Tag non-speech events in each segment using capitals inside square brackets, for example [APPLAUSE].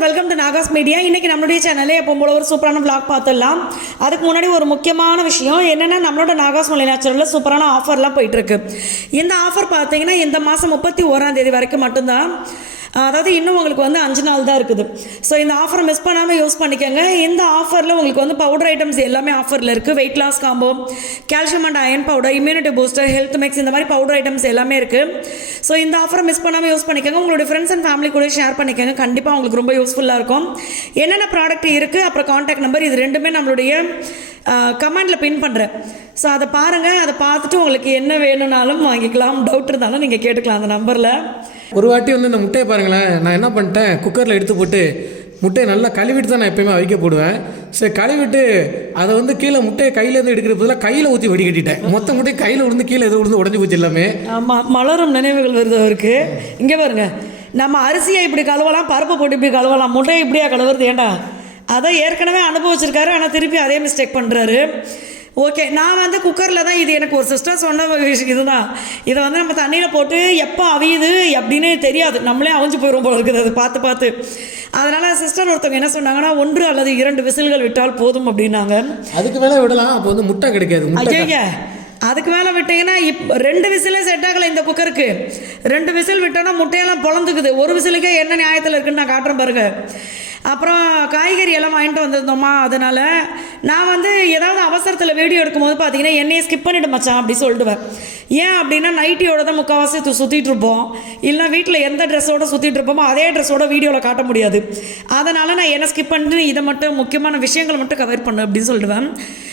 Friends welcome to Nagas media இன்றைக்கி நம்மளுடைய சேனலே எப்போ போல ஒரு சூப்பரான விளாக் பார்த்துடலாம். அதுக்கு முன்னாடி ஒரு முக்கியமான விஷயம் என்னென்னா நம்மளோட நாகாஸ் மொழி நேச்சுரலில் சூப்பரான ஆஃபர்லாம் போயிட்டுருக்கு இந்த ஆஃபர் பார்த்தீங்கன்னா இந்த மாதம் முப்பத்தி ஓராம் தேதி வரைக்கும் மட்டும்தான். அதாவது இன்னும் உங்களுக்கு வந்து அஞ்சு நாள் தான் இருக்குது. ஸோ இந்த ஆஃபரை மிஸ் பண்ணாமல் யூஸ் பண்ணிக்கோங்க. இந்த ஆஃபரில் உங்களுக்கு வந்து பவுடர் ஐட்டம்ஸ் எல்லாமே ஆஃபரில் இருக்குது weight loss combo calcium and iron powder immunity booster health mix இந்த மாதிரி பவுடர் ஐட்டம்ஸ் எல்லாமே இருக்குது ஸோ இந்த ஆஃபரை மிஸ் பண்ணாமல் யூஸ் பண்ணிக்கோங்க. உங்களோட ஃப்ரெண்ட்ஸ் அண்ட் ஃபேமிலி கூட ஷேர் பண்ணிக்கோங்க. கண்டிப்பாக உங்களுக்கு ரொம்ப யூஸ்ஃபுல்லாக இருக்கும். என்னென்ன ப்ராடக்ட் இருக்குது அப்புறம் காண்டாக்ட் நம்பர் இது ரெண்டுமே நம்மளுடைய கமெண்டில் பின் பண்ணுறேன் ஸோ அதை பாருங்கள் அதை பார்த்துட்டு உங்களுக்கு என்ன வேணும்னாலும் வாங்கிக்கலாம். டவுட் இருந்தாலும் நீங்கள் கேட்டுக்கலாம் அந்த நம்பரில் ஒரு வாட்டி வந்து இந்த முட்டையை பாருங்களேன். நான் என்ன பண்ணிட்டேன்? குக்கரில் எடுத்து போட்டு முட்டையை நல்லா கழுவிட்டு தான் நான் எப்பயுமே அவிக்க போடுவேன். சரி கழுவிட்டு அதை வந்து கீழே முட்டையை கையிலேருந்து எடுக்கிற பதிலாக கையில் ஊற்றி வடிகட்டிட்டேன் மொத்த முட்டையை கையில் விழுந்து கீழே எது விழுந்து உடஞ்சி போச்சு எல்லாமே. ஆமாம் மலரும் நினைவுகள் வருது அவருக்கு. இங்கே பாருங்க. நம்ம அரிசியை இப்படி கழுவலாம் பருப்பு போட்டு இப்படி கழுவலாம். முட்டையை இப்படியா கழுவுறது? ஏண்டா? அதை ஏற்கனவே அனுபவிச்சிருக்காரு ஆனால் திருப்பி அதே மிஸ்டேக் பண்ணுறாரு ஓகே நான் வந்து குக்கரில் தான் இது எனக்கு ஒரு சிஸ்டர் சொன்ன விஷயம் இதுதான். இதை வந்து நம்ம தண்ணியில் போட்டு எப்போ அவியுது அப்படின்னு தெரியாது. நம்மளே அவிஞ்சு போயிடும் போல இருக்குது அது பார்த்து பார்த்து. அதனால் சிஸ்டர் ஒருத்தவங்க என்ன சொன்னாங்கன்னா ஒன்று அல்லது இரண்டு விசில்கள் விட்டால் போதும் அப்படின்னாங்க. அதுக்கு மேலே விடலாம் அப்போ வந்து முட்டை கிடைக்காது ஐயா அதுக்கு மேலே விட்டீங்கன்னா இப் ரெண்டு விசிலே செட் ஆகலை இந்த குக்கருக்கு ரெண்டு விசில் விட்டோன்னா முட்டையெல்லாம் பொழந்துக்குது. ஒரு விசிலுக்கே என்ன நியாயத்தில் இருக்குன்னு நான் காட்டுறேன் பாருங்க. அப்புறம் காய்கறி எல்லாம் வாங்கிட்டு வந்திருந்தோமா அதனால் நான் வந்து ஏதாவது அவசரத்தில் வீடியோ எடுக்கும்போது பார்த்தீங்கன்னா என்னையே ஸ்கிப் பண்ணிட்டு மச்சான் அப்படி சொல்லிடுவேன் ஏன் அப்படின்னா நைட்டியோட தான் முக்கால்வாசி சுற்றிட்டு இருப்போம். இல்லைனா வீட்டில் எந்த ட்ரெஸ்ஸோட சுற்றிட்டு இருப்போமோ அதே ட்ரெஸ்ஸோட வீடியோவில் காட்ட முடியாது. அதனால் நான் என்ன ஸ்கிப் பண்ணிட்டு இதை மட்டும் முக்கியமான விஷயங்களை மட்டும் கவர் பண்ணு அப்படின்னு சொல்லிடுவேன்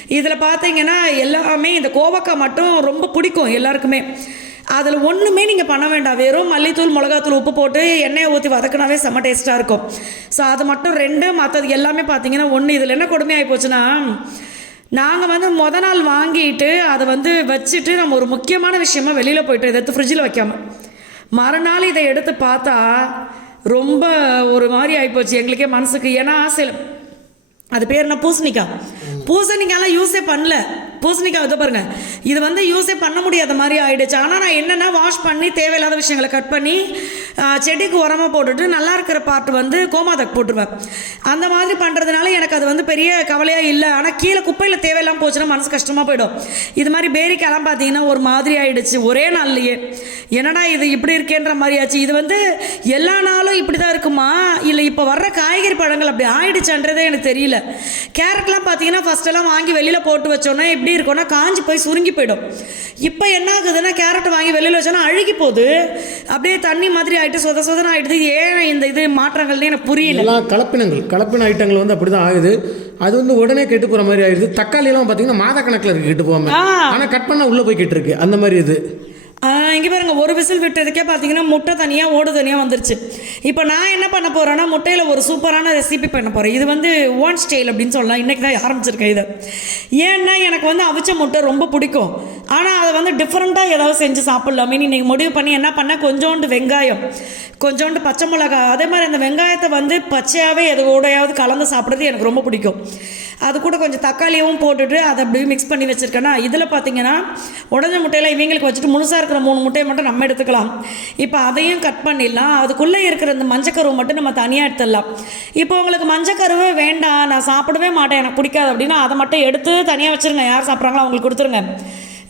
இதில் பார்த்தீங்கன்னா எல்லாமே இந்த கோவக்காய் மட்டும் ரொம்ப பிடிக்கும் எல்லாருக்குமே. அதில் ஒன்றுமே நீங்கள் பண்ண வேண்டாம். வெறும் மல்லித்தூள் மிளகாத்தூள் உப்பு போட்டு எண்ணெயை ஊற்றி வதக்கினாவே செம்ம டேஸ்ட்டாக இருக்கும். ஸோ அது மட்டும் ரெண்டு மற்றது எல்லாமே பார்த்தீங்கன்னா ஒன்று இதில் என்ன கொடுமையாகி போச்சுன்னா நாங்கள் வந்து முத நாள் வாங்கிட்டு அதை வந்து வச்சுட்டு நம்ம ஒரு முக்கியமான விஷயமா வெளியில் போயிட்டு இதை எடுத்து ஃப்ரிட்ஜில் வைக்காம. மறுநாள் இதை எடுத்து பார்த்தா ரொம்ப ஒரு மாதிரி ஆகிப்போச்சு எங்களுக்கே மனசுக்கு. ஏன்னா சில அது பேர் என்ன? பூசணிக்காய். பூசணிக்காய்லாம் யூஸே பண்ணல. பூசணிக்காய் இதை பாருங்க. இது வந்து யூஸே பண்ண முடியாத மாதிரி ஆயிடுச்சு. ஆனால் நான் என்னென்னா வாஷ் பண்ணி தேவையில்லாத விஷயங்களை கட் பண்ணி செடிக்கு உரமாக போட்டுட்டு நல்லா இருக்கிற பார்ட் வந்து கோமாதக் போட்டுருவேன். அந்த மாதிரி பண்ணுறதுனால எனக்கு அது வந்து பெரிய கவலையாக இல்லை. ஆனால் கீழே குப்பையில் தேவையில்லாமல் போச்சுன்னா மனசு கஷ்டமாக போயிடும். இது மாதிரி பேரிக்கெல்லாம் பார்த்தீங்கன்னா ஒரு மாதிரி ஆயிடுச்சு. ஒரே நாள்லையே. என்னடா இது இப்படி இருக்கேன்ற மாதிரி ஆச்சு. இது வந்து எல்லா நாளும் இப்படி தான் இருக்குமா? இல்லை இப்போ வர்ற காய்கறி பழங்கள் அப்படி ஆயிடுச்சுன்றதே எனக்கு தெரியல. கேரட்லாம் பார்த்தீங்கன்னா ஃபஸ்ட்டெல்லாம் எல்லாம் வாங்கி வெளியில் போட்டு வச்சோன்னா எப்படி இருக்கும்னா காஞ்சி போய் சுருங்கி போயிடும். இப்போ என்ன ஆகுதுன்னா கேரட் வாங்கி வெளியில் வச்சோன்னா அழுகி போகுது. அப்படியே தண்ணி மாதிரி ஆயிட்டு சொத சொதன ஆயிடுது. ஏன் இந்த இது மாற்றங்கள்னு எனக்கு புரியல. எல்லாம் கலப்பினங்கள் கலப்பின ஐட்டங்கள் வந்து அப்படி தான் ஆகுது. அது வந்து உடனே கெட்டு போகிற மாதிரி ஆயிடுது. தக்காளி எல்லாம் பார்த்தீங்கன்னா மாத கணக்கில் இருக்கு கெட்டு போகாம. ஆ. ஆனால் கட் பண்ணால் உள்ளே போய் கெட்டு இருக்கு அந்த மாதிரி இது. இங்கே பாருங்க ஒரு விசில் விட்டதுக்கே பார்த்தீங்கன்னா முட்டை தனியாக ஓடு தனியாக வந்துருச்சு. இப்போ நான் என்ன பண்ண போகிறேன்னா முட்டையில் ஒரு சூப்பரான ரெசிபி பண்ண போகிறேன் இது வந்து ஓன் ஸ்டைல் அப்படின்னு சொல்லலாம். இன்றைக்கி தான் ஆரம்பிச்சிருக்கேன் இதை. ஏன்னா எனக்கு வந்து அவிச்ச முட்டை ரொம்ப பிடிக்கும். ஆனால் அதை வந்து டிஃப்ரெண்ட்டாக ஏதாவது செஞ்சு சாப்பிட்லாமேன்னு இன்றைக்கி முடிவு பண்ணி என்ன பண்ண? கொஞ்சோண்டு வெங்காயம். கொஞ்சோண்டு பச்சை மிளகா அதே மாதிரி அந்த வெங்காயத்தை வந்து பச்சையாகவே எது கூடையாவது கலந்து சாப்பிட்றது எனக்கு ரொம்ப பிடிக்கும். அது கூட கொஞ்சம் தக்காளியும் போட்டுட்டு அதை அப்படியே மிக்ஸ் பண்ணி வச்சுருக்கேன்னா இதில் பார்த்தீங்கன்னா உடஞ்ச முட்டையில் இவங்களுக்கு வச்சுட்டு முழுசாக இருக்கிற மூணு முட்டையை மட்டும் நம்ம எடுத்துக்கலாம். இப்போ அதையும் கட் பண்ணிடலாம். அதுக்குள்ளே இருக்கிற இந்த மஞ்சக்கருவை மட்டும் நம்ம தனியாக எடுத்துடலாம். இப்போ உங்களுக்கு மஞ்சக்கருவே வேண்டாம் நான் சாப்பிடவே மாட்டேன் எனக்கு பிடிக்காது அப்படின்னா அதை மட்டும் எடுத்து தனியாக வச்சுருங்க. யார் சாப்பிட்றாங்களோ அவங்களுக்கு கொடுத்துருங்க.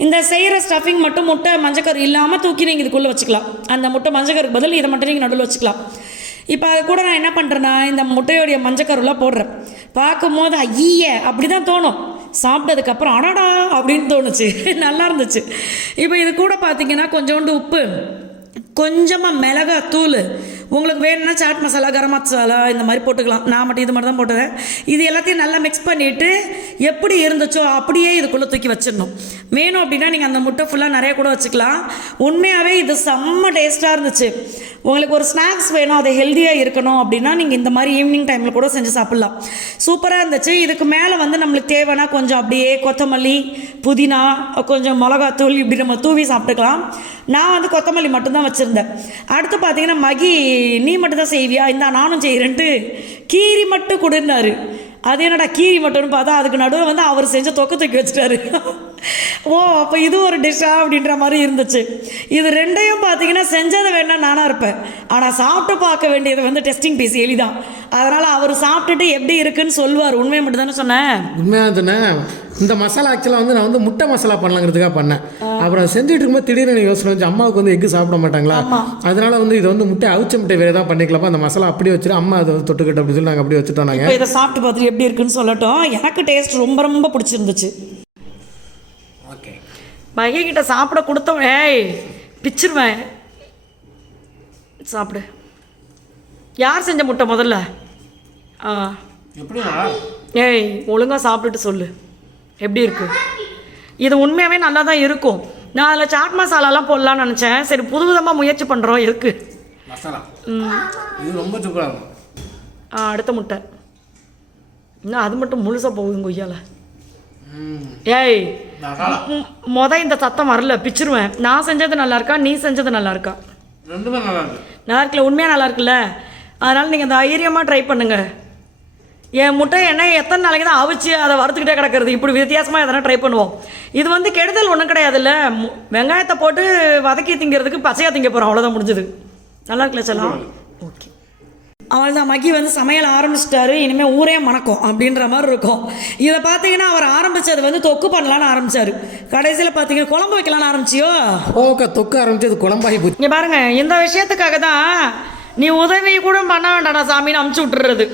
இந்த செய்கிற ஸ்டஃபிங் மட்டும் முட்டை மஞ்சக்கரு இல்லாமல் தூக்கி நீங்கள் இதுக்குள்ளே வச்சுக்கலாம். அந்த முட்டை மஞ்சக்கருக்கு பதில் இதை மட்டும் நீங்கள் நடுவில் வச்சுக்கலாம். இப்போ அது கூட நான் என்ன பண்ணுறேன்னா இந்த முட்டையோடைய மஞ்சக்கருலாம் போடுறேன். பார்க்கும்போது ஐய அப்படி தான் தோணும் சாப்பிட்டதுக்கப்புறம் அடடா அப்படின்னு தோணுச்சு. [LAUGHS] நல்லா இருந்துச்சு. இப்போ இது கூட பார்த்தீங்கன்னா கொஞ்சோண்டு உப்பு கொஞ்சமாக மிளகாத்தூள் உங்களுக்கு வேணும்னா சாட் மசாலா கரம் மசாலா இந்த மாதிரி போட்டுக்கலாம். நான் மட்டும் இது மட்டும் தான் போட்டுறேன். இது எல்லாத்தையும் நல்லா மிக்ஸ் பண்ணிவிட்டு எப்படி இருந்துச்சோ அப்படியே இதுக்குள்ளே தூக்கி வச்சிடணும். வேணும் அப்படின்னா நீங்கள் அந்த முட்டை ஃபுல்லாக நிறைய கூட வச்சுக்கலாம். உண்மையாகவே இது செம்ம டேஸ்ட்டாக இருந்துச்சு. உங்களுக்கு ஒரு ஸ்நாக்ஸ் வேணும் அது ஹெல்த்தியாக இருக்கணும் அப்படின்னா நீங்கள் இந்த மாதிரி ஈவினிங் டைமில் கூட செஞ்சு சாப்பிட்லாம். சூப்பராக இருந்துச்சு. இதுக்கு மேலே வந்து நம்மளுக்கு தேவைன்னா கொஞ்சம் அப்படியே கொத்தமல்லி புதினா கொஞ்சம் மிளகாத்தூள் இப்படி நம்ம தூவி சாப்பிட்டுக்கலாம். நான் வந்து கொத்தமல்லி மட்டும்தான் வச்சுருந்தேன். அடுத்து பார்த்தீங்கன்னா மகி நீ மட்டும் தான் செய்வியா? இந்தா நானும் செய்கிறேன்ட்டு கீரி மட்டும் கொடுன்னாரு. அது என்னடா கீரி மட்டும்னு பார்த்தா அதுக்கு நடுவில் வந்து அவர் செஞ்ச தொக்கு தூக்கி வச்சுட்டாரு. ஓ அப்போ இது ஒரு டிஷ்ஷா அப்படின்ற மாதிரி இருந்துச்சு. இது ரெண்டையும் பார்த்தீங்கன்னா செஞ்சதை வேணா நானாக இருப்பேன். ஆனால் சாப்பிட்டு பார்க்க வேண்டியது வந்து டெஸ்டிங் பீஸ் எலிதான். அதனால் அவர் சாப்பிட்டுட்டு எப்படி இருக்குன்னு சொல்லுவார். உண்மையை மட்டும் தானே சொன்னேன்? உண்மையாக தானே? இந்த மசாலா ஆக்சுவலாக வந்து நான் வந்து முட்டை மசாலா பண்ணலாங்கிறதுக்காக பண்ணேன். அப்புறம் செஞ்சுட்டு இருக்கும்போது திடீர்னு எனக்கு யோசனை வந்து அம்மாவுக்கு வந்து எக்கு சாப்பிட மாட்டாங்களா? அதனால வந்து இது வந்து முட்டை அவிச்ச முட்டை வேறு ஏதாவது பண்ணிக்கலாமா? அந்த மசாலா அப்படியே வச்சுட்டு அம்மா அதை தொட்டுக்கிட்டு அப்படின்னு சொல்லி நாங்கள் அப்படியே வச்சுட்டோம் நாங்கள் இதை சாப்பிட்டு பார்த்துட்டு எப்படி இருக்குன்னு சொல்லட்டும். எனக்கு டேஸ்ட் ரொம்ப ரொம்ப பிடிச்சிருந்துச்சு. மகி கிட்ட சாப்பிட கொடுத்தோம் ஏய் பிச்சிருவேன். சாப்பிடு. யார் செஞ்ச முட்டை முதல்ல? ஆ. ஏய் ஒழுங்காக சாப்பிட்டுட்டு சொல்லு. எப்படி இருக்கு? இது உண்மையாகவே நல்லா தான் இருக்கும். நான் அதில் சாட் மசாலாலாம் போடலான்னு நினச்சேன். சரி புதுவிதமாக முயற்சி பண்ணுறோம் இது ரொம்ப சூப்பராக இருக்கும். ஆ அடுத்த முட்டை. இன்னும் அது மட்டும் முழுசாக போகும் கொய்யால ஏய் மொத இந்த சத்தம் வரல பிச்சிருவேன். நான் செஞ்சது நல்லா இருக்கா நீ செஞ்சது நல்லா இருக்கா ரெண்டுமே நல்லா இருக்கு நல்லா இருக்குல்ல உண்மையாக நல்லா இருக்குல்ல அதனால் நீங்கள் தைரியமாக ட்ரை பண்ணுங்க. என் முட்டை என்ன எத்தனை நாளைக்கு தான் அவிச்சு அதை வறுத்துக்கிட்டே கிடக்கிறது? இப்படி வித்தியாசமாக எதனா ட்ரை பண்ணுவோம். இது வந்து கெடுதல் ஒன்றும் கிடையாதுல்ல. வெங்காயத்தை போட்டு வதக்கி திங்கிறதுக்கு பச்சையாக திங்க போகிறோம் அவ்வளோதான் முடிஞ்சது. நல்லா இருக்குல்ல செல்லாம் ஓகே. அவள்தான். மகி வந்து சமையல் ஆரம்பிச்சிட்டாரு. இனிமேல் ஊரே மணக்கும் அப்படின்ற மாதிரி இருக்கும். இதை பார்த்தீங்கன்னா அவர் ஆரம்பிச்சது வந்து தொக்கு பண்ணலான்னு ஆரம்பிச்சாரு. கடைசியில் பார்த்தீங்கன்னா குழம்பு வைக்கலான்னு ஆரம்பிச்சியோ? ஓகே தொக்க ஆரம்பிச்சு அது குழம்பாகி போச்சு. இங்க பாருங்க இந்த விஷயத்துக்காக தான் நீ உதவி கூட பண்ண வேண்டாடா சாமின்னு அமுச்சு விட்டுறது.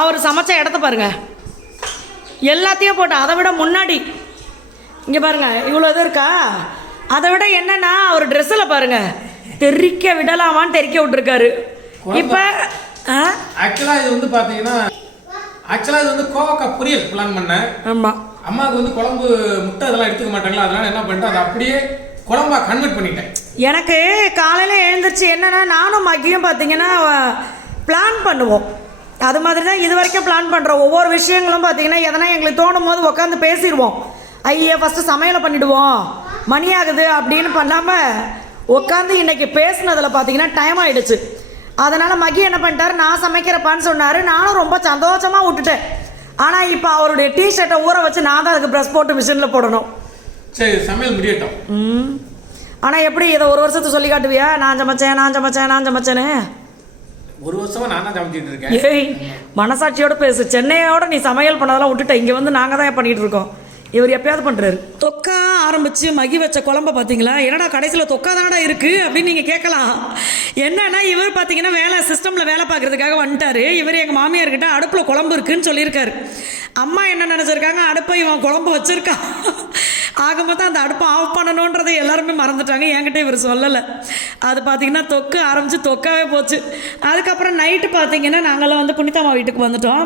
அவர் சமைச்ச இடத்த பாருங்க. எல்லாத்தையும் போட்டு அதை விட முன்னாடி. இங்கே பாருங்க இவ்வளோ இது இருக்கா? அதை விட என்னன்னா அவர் ட்ரெஸ்ஸில் பாருங்க தெறிக்க விடலாமான்னு தெறிக்க விட்டுருக்காரு. இப்போ ஆ? ஆக்சுவலாக இது வந்து பார்த்தீங்கன்னா ஆக்சுவலாக இது வந்து கோவக்காய் பொரியல் பிளான் பண்ணேன். ஆமாம் அம்மாவுக்கு வந்து குழம்பு முட்டை அதெல்லாம் எடுத்துக்க மாட்டாங்களா? அதனால என்ன பண்ணிட்டேன் அதை அப்படியே குழம்பா கன்வெர்ட் பண்ணிட்டேன். எனக்கு காலையில் எழுந்திரிச்சு என்னன்னா நானும் மக்கியும் பார்த்தீங்கன்னா பிளான் பண்ணுவோம். அது மாதிரி தான் இது வரைக்கும் பிளான் பண்ணுறோம் ஒவ்வொரு விஷயங்களும் பார்த்தீங்கன்னா எதனா எங்களுக்கு தோணும் போது உட்காந்து பேசிடுவோம். ஐயா ஃபஸ்ட்டு சமையலை பண்ணிடுவோம். மணி ஆகுது அப்படின்னு பண்ணாமல் உட்காந்து இன்னைக்கு பேசுனதில் பார்த்தீங்கன்னா டைம் ஆயிடுச்சு. அதனால் மகி என்ன பண்ணிட்டாரு? நான் சமைக்கிறப்பான்னு சொன்னார். நானும் ரொம்ப சந்தோஷமாக விட்டுட்டேன். ஆனால் இப்போ அவருடைய டிஷர்ட்டை ஊற வச்சு நான் தான் அதுக்கு ப்ரெஸ் போட்டு மிஷினில் போடணும். சரி சமையல் முடியட்டும். ம். ஆனால் எப்படி இதை ஒரு வருஷத்துக்கு சொல்லி காட்டுவியா? நான் சமைச்சேன் நான் சமைச்சேன் நான் சமைச்சேன்னு? ஒரு வருஷமா நான் தான் சமைச்சிட்டு இருக்கேன். ஏய் மனசாட்சியோட பேசு. சென்னையோட நீ சமையல் பண்ணதெல்லாம் விட்டுட்ட. இங்கே வந்து நாங்கள் தான் பண்ணிட்டு இருக்கோம்? இவர் எப்பயாவது பண்ணுறாரு தொக்கா ஆரம்பித்து மகி வச்ச குழம்ப பார்த்தீங்களா? என்னடா கடைசியில் தொக்கா தானடா இருக்குது அப்படின்னு நீங்கள் கேட்கலாம். என்னன்னா இவர் பார்த்தீங்கன்னா வேலை சிஸ்டமில் வேலை பார்க்குறதுக்காக வந்துட்டார். இவர் எங்கள் மாமியார்கிட்ட அடுப்பில் குழம்பு இருக்குன்னு சொல்லியிருக்காரு. அம்மா என்ன நினச்சிருக்காங்க? அடுப்பை இவன் குழம்பு வச்சுருக்கான் ஆக மொத்தம் அந்த அடுப்பை ஆஃப் பண்ணணுன்றதை எல்லாருமே மறந்துட்டாங்க. என்கிட்ட இவர் சொல்லலை. அது பார்த்தீங்கன்னா தொக்கு ஆரம்பித்து தொக்காவே போச்சு. அதுக்கப்புறம் நைட்டு பார்த்தீங்கன்னா நாங்களாம் வந்து புனிதாமா வீட்டுக்கு வந்துட்டோம்.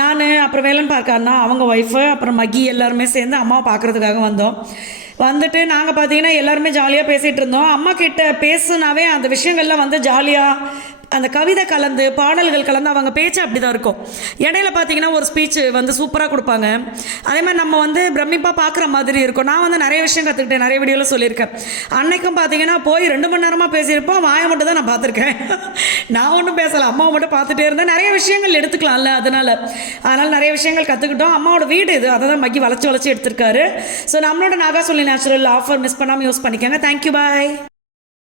நான் அப்புறம் வேலன் பார்க்க அவங்க ஒய்ஃபு அப்புறம் மகி எல்லாருமே சேர்ந்து அம்மாவை பார்க்குறதுக்காக வந்தோம். வந்துட்டு நாங்கள் பார்த்தீங்கன்னா எல்லாருமே ஜாலியாக பேசிகிட்டு இருந்தோம். அம்மா கிட்ட பேசுனாவே அந்த விஷயங்கள்லாம் வந்து ஜாலியாக அந்த கவிதை கலந்து பாடல்கள் கலந்து அவங்க பேச்சு அப்படி தான் இருக்கும். இடையில பார்த்தீங்கன்னா ஒரு ஸ்பீச் வந்து சூப்பராக கொடுப்பாங்க. அதே மாதிரி நம்ம வந்து பிரமிப்பாக பார்க்குற மாதிரி இருக்கும். நான் வந்து நிறைய விஷயம் கற்றுக்கிட்டேன் நிறைய வீடியோவில் சொல்லியிருக்கேன். அன்னைக்கும் பார்த்தீங்கன்னா போய் ரெண்டு மணி நேரமாக பேசியிருப்போம். வாயை மட்டும் தான் நான் பார்த்துருக்கேன். [LAUGHS] நான் ஒன்றும் பேசலை அம்மாவை மட்டும் பார்த்துட்டே இருந்தேன். நிறைய விஷயங்கள் எடுத்துக்கலாம்ல அதனால். அதனால் நிறைய விஷயங்கள் கற்றுக்கிட்டோம் அம்மாவோட வீடு இது. அதை தான் மக்கி வளச்சி வளச்சி எடுத்திருக்காரு. ஸோ நம்மளோட நாகா சொல்லி நேச்சுரல் ஆஃபர் மிஸ் பண்ணாமல் யூஸ் பண்ணிக்கோங்க. Thank you bye